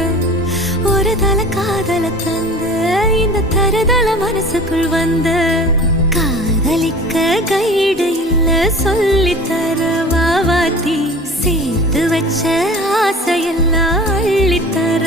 வந்து ஒரு தல காதல தந்த இந்த தருதல மனசுக்குள் வந்து காதலிக்க கைடு இல்ல சொல்லி தர வாவாத்தி சேர்த்து வச்ச ஆசையெல்லாம் அள்ளித்தர